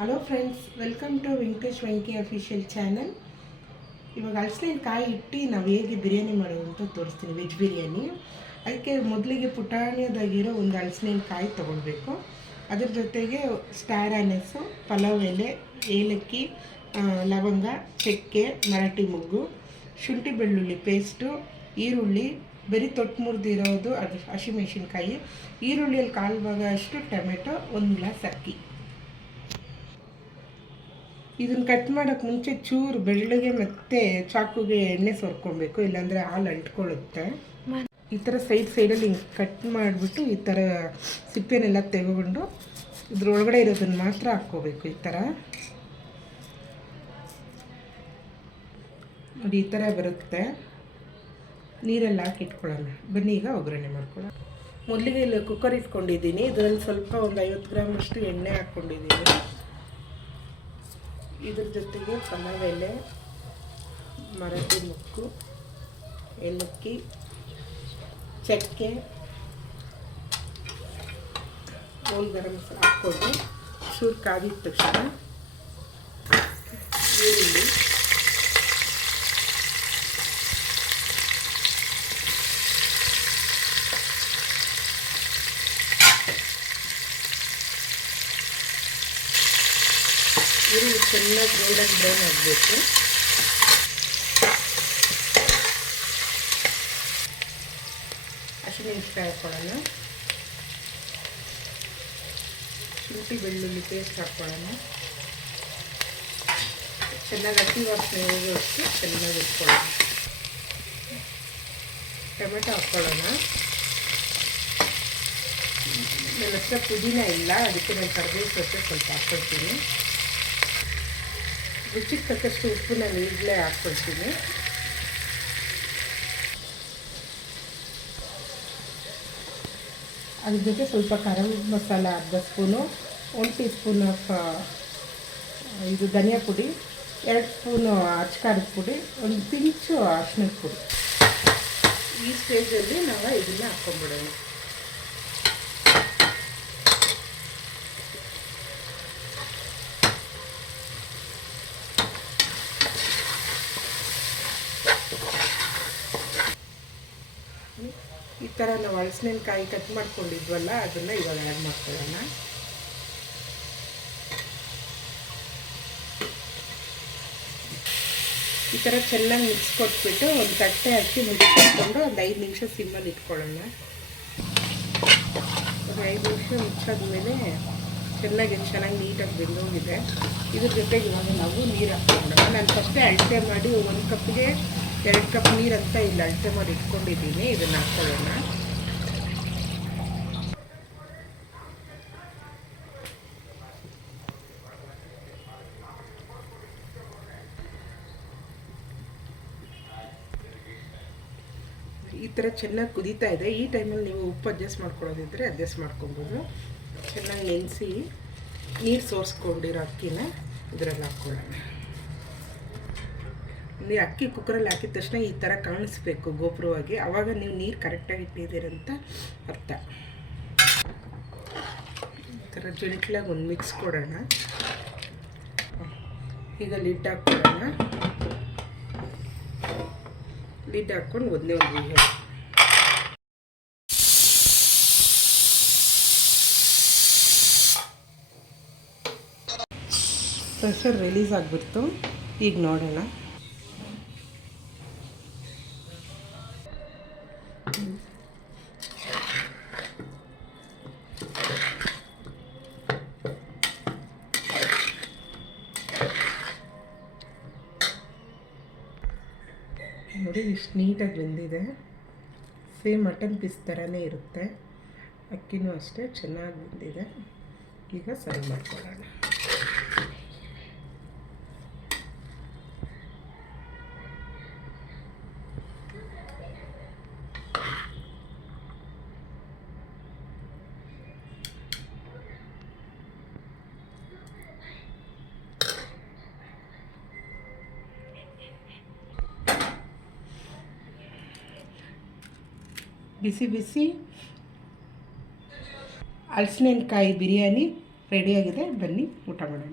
Hello friends, welcome to Venkatesh Venki official channel. ಇವಾಗ ಹಲಸಿನಕಾಯಿ ಇಟ್ಟು ನಾವು ಹೇಗೆ ಬಿರಿಯಾನಿ ಮಾಡೋದು ಅಂತ ತೋರಿಸ್ತೀನಿ. ವೆಜ್ ಬಿರಿಯಾನಿ. ಅದಕ್ಕೆ ಮೊದಲಿಗೆ ಪುಟಾಣಿಯದಾಗಿರೋ ಒಂದು ಹಲಸಿನಕಾಯಿ ತೊಗೊಳ್ಬೇಕು. ಅದ್ರ ಜೊತೆಗೆ ಸ್ಟಾರ್ ಆನೆಸ್ಸು, ಪಲಾವ್ ಎಲೆ, ಏಲಕ್ಕಿ, ಲವಂಗ, ಚಕ್ಕೆ, ಮರಾಠಿ ಮೊಗ್ಗು, ಶುಂಠಿ ಬೆಳ್ಳುಳ್ಳಿ ಪೇಸ್ಟು, ಈರುಳ್ಳಿ, ಬರೀ ತೊಟ್ಟು ಮುರಿದಿರೋದು ಅದು ಹಸಿಮೆಣಸಿನ್ಕಾಯಿ, ಈರುಳ್ಳಿಯಲ್ಲಿ ಕಾಲು ಭಾಗ ಅಷ್ಟು ಟೊಮೆಟೊ, ಒಂದು ಗ್ಲಾಸ್ ಅಕ್ಕಿ. ಇದನ್ನು ಕಟ್ ಮಾಡೋಕ್ಕೆ ಮುಂಚೆ ಚೂರು ಬೆಳ್ಳಿಗೆ ಮತ್ತು ಚಾಕುಗೆ ಎಣ್ಣೆ ಸೋರ್ಕೊಬೇಕು, ಇಲ್ಲಾಂದರೆ ಹಾಲು ಅಂಟ್ಕೊಳ್ಳುತ್ತೆ. ಈ ಥರ ಸೈಡಲ್ಲಿ ಹಿಂಗೆ ಕಟ್ ಮಾಡಿಬಿಟ್ಟು ಈ ಥರ ಸಿಪ್ಪೆನೆಲ್ಲ ತೆಗೆದುಕೊಂಡು ಇದ್ರೊಳಗಡೆ ಇರೋದನ್ನು ಮಾತ್ರ ಹಾಕ್ಕೋಬೇಕು. ಈ ಥರ ನೋಡಿ, ಈ ಥರ ಬರುತ್ತೆ. ನೀರೆಲ್ಲ ಹಾಕಿ ಇಟ್ಕೊಳ್ಳೋಣ. ಬನ್ನಿ ಈಗ ಒಗ್ಗರಣೆ ಮಾಡ್ಕೊಳ್ಳೋಣ. ಮೊದಲಿಗೆ ಇಲ್ಲಿ ಕುಕ್ಕರ್ ಇಟ್ಕೊಂಡಿದ್ದೀನಿ. ಇದರಲ್ಲಿ ಸ್ವಲ್ಪ ಒಂದು 50 ಗ್ರಾಮ್ ಅಷ್ಟು ಎಣ್ಣೆ ಹಾಕ್ಕೊಂಡಿದ್ದೀನಿ. ಇದ್ರ ಜೊತೆಗೆ ಪಲಾವ್ ಎಲೆ, ಮರಾಠಿ ಮೊಗ್ಗು, ಏಲಕ್ಕಿ, ಚಕ್ಕೆ, ಹೋಲ್ ಗರಂ ಮಸಾಲ ಹಾಕ್ಕೊಂಡು ಚೂರು ಕಾದಿದ ತಕ್ಷಣ ಈರುಳ್ಳಿ, ಈರುಳ್ಳಿ ಚೆನ್ನಾಗಿ ಗೋಲ್ಡನ್ ಬ್ರೌನ್ ಆಗಬೇಕು. ಹಸಿಮೆಣಸಿನಕಾಯಿ ಹಾಕ್ಕೊಳ್ಳೋಣ. ಶುಂಠಿ ಬೆಳ್ಳುಳ್ಳಿ ಪೇಸ್ಟ್ ಹಾಕ್ಕೊಳ್ಳೋಣ. ಚೆನ್ನಾಗಿ ಹಸಿ ವಾಸನೆ ಹೋಗೋಷ್ಟು ಚೆನ್ನಾಗಿ ಇಟ್ಕೊಳ್ಳೋಣ. ಟೊಮೆಟೊ ಹಾಕ್ಕೊಳ್ಳೋಣ. ನನ್ನ ಹತ್ರ ಪುದೀನ ಇಲ್ಲ, ಅದಕ್ಕೆ ನಾನು ಕರಿಬೇವು ಸೊಪ್ಪು ಸ್ವಲ್ಪ ಹಾಕ್ಕೊಳ್ತೀನಿ. ರುಚಿಗೆ ತಕ್ಕಷ್ಟು ಉಪ್ಪು ನಾನು ಈಗಲೇ ಹಾಕ್ಕೊಳ್ತೀನಿ. ಅದ್ರ ಜೊತೆ ಸ್ವಲ್ಪ ಗರಂ ಮಸಾಲ ಅರ್ಧ ಸ್ಪೂನು, 1 ಟೀ ಸ್ಪೂನ್ ಆಫ್ ಇದು ಧನಿಯಾ ಪುಡಿ, 2 ಸ್ಪೂನು ಅಚ್ಕಾರದ ಪುಡಿ, ಒಂದು ಪಿಂಚು ಅರಿಶಿಣದ ಪುಡಿ. ಈ ಸ್ಟೇಜಲ್ಲಿ ನಾವು ಇದನ್ನು ಹಾಕ್ಕೊಂಡ್ಬಿಡೋಣ. ಈ ಥರ ನಾವು ಹಲಸಿನಕಾಯಿ ಕಟ್ ಮಾಡ್ಕೊಂಡಿದ್ವಲ್ಲ, ಅದನ್ನು ಇವಾಗ ಆ್ಯಡ್ ಮಾಡ್ಕೊಳ್ಳೋಣ. ಈ ಥರ ಚೆನ್ನಾಗಿ ಮಿಕ್ಸ್ ಕೊಟ್ಬಿಟ್ಟು ಒಂದು ತಟ್ಟೆ ಹಾಕಿ ಮುಚ್ಚಿಕೊಂಡು ಒಂದು 5 ನಿಮಿಷ ಸಿಮ್ಮಲ್ಲಿ ಇಟ್ಕೊಳ್ಳೋಣ. ಒಂದು 5 ನಿಮಿಷ ಮುಚ್ಚಾದ್ಮೇಲೆ ಚೆನ್ನಾಗಿ ನೀಟಾಗಿ ಬೆಂದೋಗಿದೆ. ಇದ್ರ ಜೊತೆಗೆ ಇವಾಗ ನಾವು ನೀರು ಹಾಕ್ಕೊಳ್ಳೋಣ. ನಾನು ಫಸ್ಟೇ ಅಳತೆ ಮಾಡಿ 1 ಕಪ್ಗೆ 2 ಕಪ್ ನೀರು ಅಂತ ಇಲ್ಲಿ ಅಳತೆ ಮಾಡಿ ಇಟ್ಕೊಂಡಿದ್ದೀನಿ. ಇದನ್ನು ಹಾಕ್ಕೊಳ್ಳೋಣ. ಈ ಥರ ಚೆನ್ನಾಗಿ ಕುದೀತಾ ಇದೆ. ಈ ಟೈಮಲ್ಲಿ ನೀವು ಉಪ್ಪು ಅಡ್ಜಸ್ಟ್ ಮಾಡ್ಕೊಳ್ಳೋದಿದ್ದರೆ ಅಡ್ಜಸ್ಟ್ ಮಾಡ್ಕೊಬೋದು. ಚೆನ್ನಾಗಿ ನೆನೆಸಿ ನೀರು ಸೋರಿಸ್ಕೊಂಡಿರೋ ಅಕ್ಕಿನ ಇದರಲ್ಲಿ ಹಾಕ್ಕೊಳ್ಳೋಣ. ನೀವು ಅಕ್ಕಿ ಕುಕ್ಕರಲ್ಲಿ ಹಾಕಿದ ತಕ್ಷಣ ಈ ಥರ ಕಾಣಿಸ್ಬೇಕು ಗೋಪುರವಾಗಿ, ಆವಾಗ ನೀವು ನೀರು ಕರೆಕ್ಟಾಗಿ ಇಟ್ಟಿದ್ದೀರಂತ ಅರ್ಥ. ಈ ಥರ ಜೆಂಟ್ಲಾಗಿ ಒಂದು ಮಿಕ್ಸ್ ಕೊಡೋಣ. ಈಗ ಲಿಡ್ ಹಾಕ್ಕೊಳ್ಳೋಣ. ಲಿಡ್ ಹಾಕ್ಕೊಂಡು ಒಂದೇ ಒಂದು ವಿಷಯ ಪ್ರೆಷರ್ ರಿಲೀಸ್ ಆಗಿಬಿಡ್ತು. ಈಗ ನೋಡೋಣ. ನೋಡಿ, ಇಷ್ಟು ನೀಟಾಗಿ ಬೆಂದಿದೆ. ಸೇಮ್ ಮಟನ್ ಪೀಸ್ ಥರನೇ ಇರುತ್ತೆ. ಅಕ್ಕಿನೂ ಅಷ್ಟೇ ಚೆನ್ನಾಗಿ ಬೆಂದಿದೆ. ಈಗ ಸರ್ವ್ ಮಾಡ್ಕೊಳ್ಳೋಣ. ಬಿಸಿ ಬಿಸಿ ಹಲಸಿನಕಾಯಿ ಬಿರಿಯಾನಿ ರೆಡಿಯಾಗಿದೆ. ಬನ್ನಿ ಊಟ ಮಾಡೋಣ.